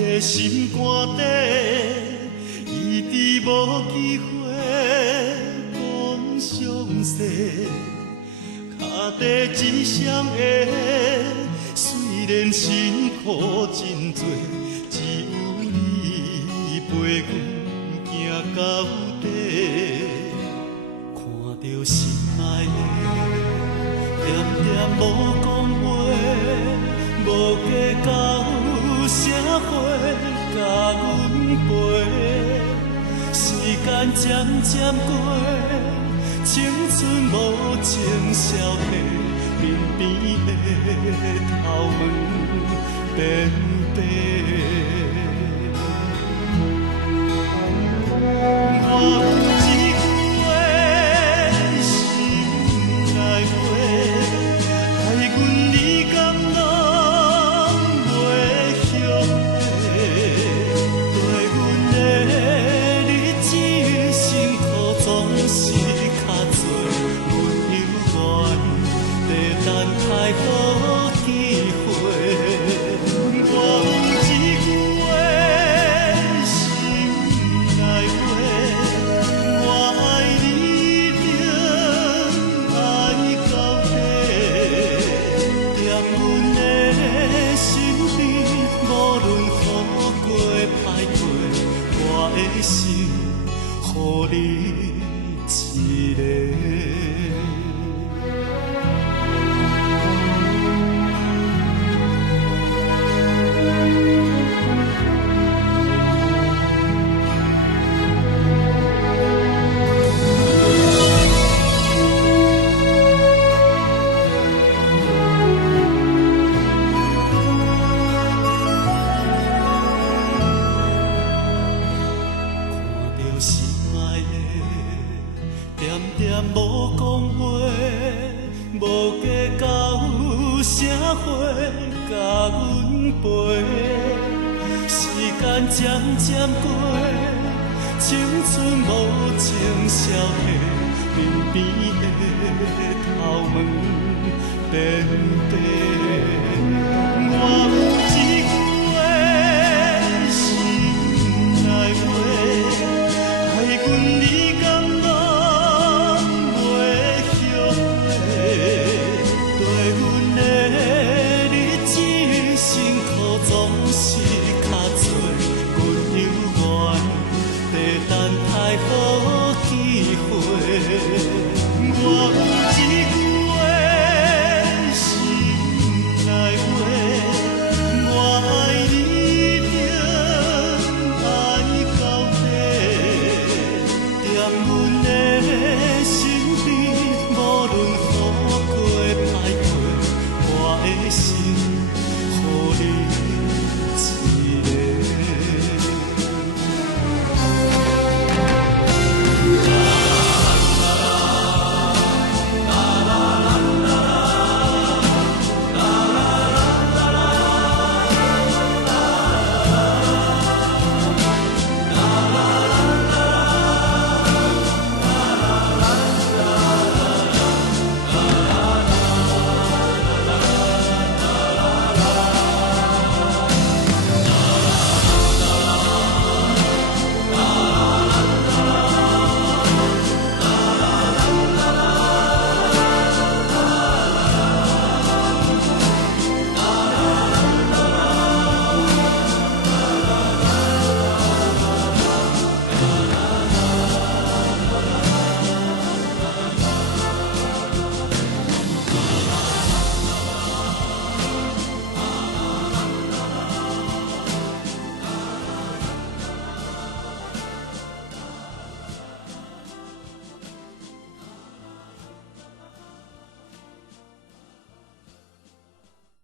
在心肝底，一直无机会讲详细。脚底一双鞋，虽然辛苦真多，只有你陪阮行到底。看着心爱的，点点无讲话，无计较社会甲阮陪。时间渐渐过，青春无情消退，面边的头毛变白。我有一句话心内话，爱阮你敢拢袂后悔？对阮的日子辛苦总是较多，阮犹原在等待好机会。我有一句话心内话，我爱你着爱到底，踮阮的身边，无论好过歹过，我的心予你一个。看着心爱的，点点无讲话，无计较社会甲阮陪。时间渐渐过，青春无情消退，面边的头毛变白。我